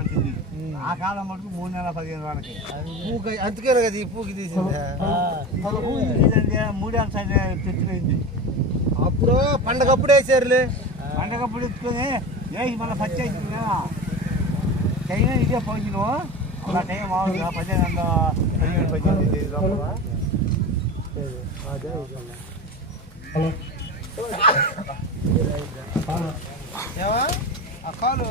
అంటుంది ఆ కాలం మటుకు మూడు నెలల పదిహేను వాళ్ళకి. పూకి అందుకే కదా ఈ పూకి తీసింది. మూడేళ్ళ సైడ్ తెచ్చిపోయింది అప్పుడు పండగప్పుడు వేసారులే. పండగప్పుడు ఎత్తుకొని వేసి మళ్ళీ పచ్చి అవుతుందా టైం ఇదే పోయించను అలా టైం మామూలుగా పదిహేను వందల పదిహేడు పద్దెనిమిది లోపల. ఆ కాలు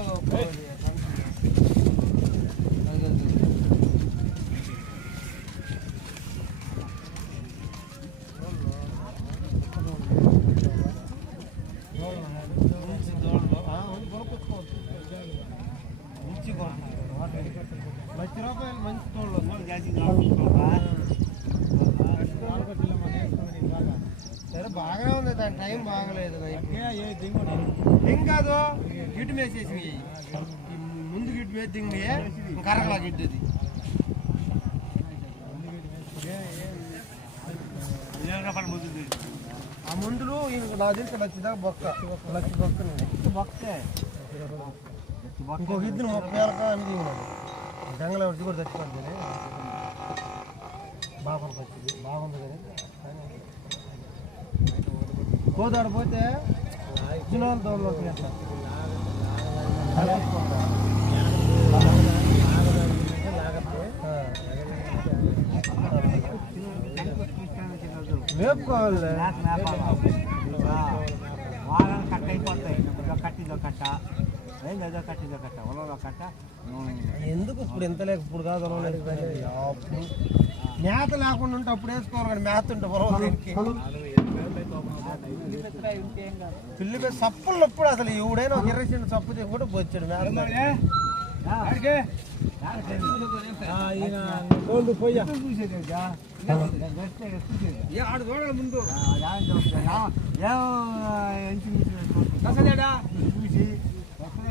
సరే బాగానే ఉంది దాని టైం బాగలేదు ఏం కాదు గిట్టు మేసేసి ముందు గిట్టు మీద దింగి కరగలా ముద్దు ఆ ముందులు నా లక్ష దాకా బొక్క. లక్ష బొక్క బొక్కే. ఇంకొక ఇద్దరు ముప్పై వేలకు అని జంగల వచ్చి కూడా చచ్చిపోతుంది కానీ బాగుంది వచ్చింది బాగుంది కానీ కోదాడు పోతే వస్తాయి అట్లా. వేపుకోవాలి ఎందుకు ఇప్పుడు ఎంత లేక ఇప్పుడు కాదు అలా లేదు కానీ అప్పుడు మేత లేకుండా ఉంటే అప్పుడు వేసుకోవాలి కానీ మేత ఉంటే పొలం దీనికి పిల్లి మీద సప్పులు ఎప్పుడు అసలు ఎవడైనా ఒక ఇరవై సెంటు సప్పు తీసుకుంటే వచ్చాడు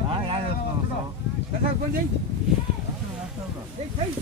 હા યાર રસ્તો રસ્તો રસ્તો કોણ જઈ એક થઈ.